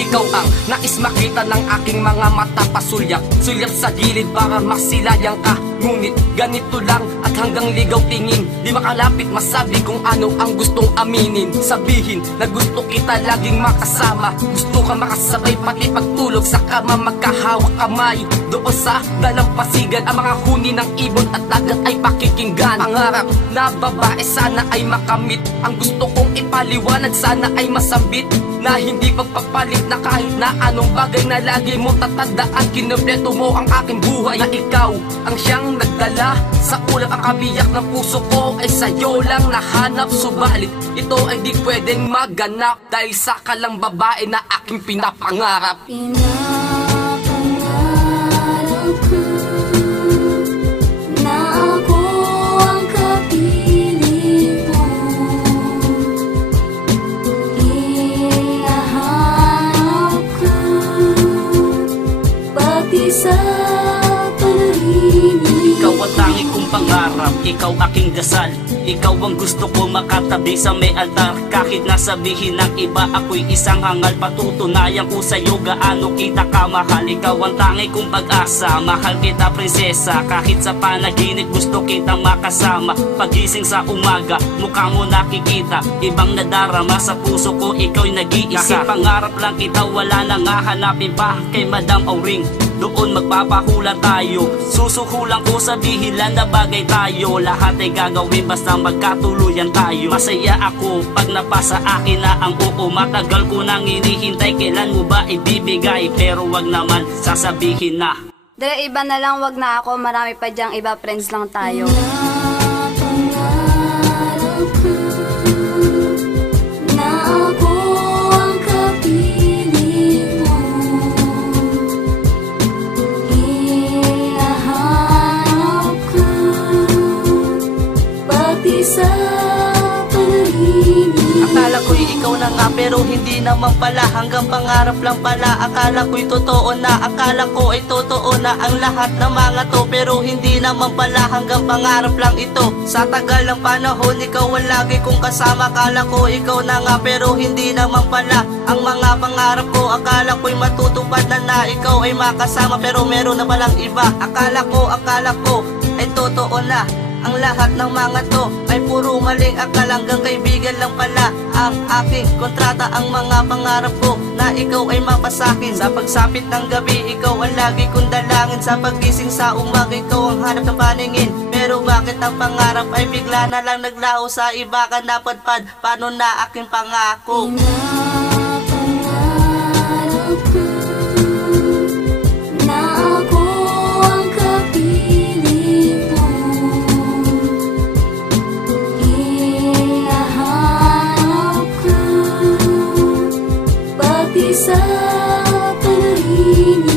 Ikaw ang nais makita ng aking mga mata. Pasulyap, sulyap sa gilid para masilayang ka. Ngunit ganito lang at hanggang ligaw tingin. Di makalapit masabi kung ano ang gustong aminin. Sabihin na gusto kita laging makasama. Gusto ka makasabay pati pagtulog sa kama. Magkahawak kamay doon sa dalampasigan. Ang mga huni ng ibon at dagat ay pakikinggan. Pangarap na babae sana ay makamit. Ang gusto kong ipaliwanag sana ay masambit. Na hindi pagpapalit na kahit na anong bagay na lagi mo tatandaan. Kinumpleto mo ang aking buhay. Na ikaw ang siyang nagdala sa ulap. Ang kabiyak ng puso ko ay sa'yo lang nahanap. Subalit ito ay di pwedeng maganap dahil sa kalang babae na aking pinapangarap. Pinapangarap ko na ako ang kapiling mo. Ihahanap ko pati sa panahon. Ikaw ang tangi kong pangarap, ikaw aking dasal. Ikaw ang gusto ko makatabi sa may altar. Kahit nasabihin ng iba ako'y isang hangal. Patutunayan ko sa'yo gaano kita kamahal. Ikaw ang tangi kong pag-asa, mahal kita prinsesa. Kahit sa panaginip gusto kitang makasama. Pagising sa umaga, mukha mo nakikita. Ibang nadarama sa puso ko, ikaw'y nag-iisa. Kahit pangarap lang kita, wala nang hahanapin pa kay Madam Auring. Doon magpapahula tayo. Susuhulan ko sabihin lang na bagay tayo. Lahat ay gagawin basta magkatuluyan tayo. Masaya ako pag napasa akin na ang oo. Matagal ko nang hinihintay, kailan mo ba ibibigay? Pero wag naman sasabihin na Dre, iba na lang, wag na ako. Marami pa dyang iba, friends lang tayo. Pinapangarap ko na ako ang kapiling mo. Ihahanap ko pati sa panahon. Akala ko'y ikaw na nga pero hindi naman pala. Hanggang pangarap lang pala. Akala ko'y totoo na. Akala ko ay totoo na ang lahat ng mga to. Pero hindi naman pala. Hanggang pangarap lang ito. Sa tagal ng panahon ikaw ang lagi kong kasama. Akala ko ikaw na nga pero hindi naman pala. Ang mga pangarap ko akala ko'y matutupad na ikaw ay makasama. Pero meron na palang iba. Akala ko ay totoo na. Ang lahat ng mga to ay puro maling akal. Hanggang kaibigan lang pala ang aking kontrata. Ang mga pangarap ko na ikaw ay mapasakin. Sa pagsapit ng gabi ikaw ang lagi kong dalangin. Sa paggising sa umaga ikaw ang hanap ng paningin. Pero bakit ang pangarap ay bigla na lang naglaho? Sa iba ka napadpad, paano na aking pangako? Pinapangarap ko na ako ang kapiling mo. Ihahanap ko pati sa panahon.